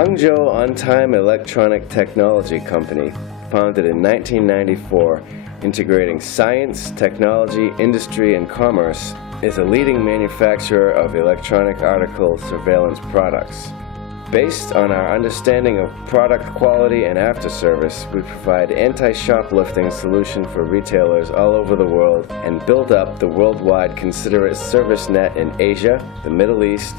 Hangzhou On-Time Electronic Technology Company, founded in 1994, integrating science, technology, industry, and commerce, is a leading manufacturer of electronic article surveillance products. Based on our understanding of product quality and after-service, we provide anti-shoplifting solution for retailers all over the world and build up the worldwide considerate service net in Asia, the Middle East,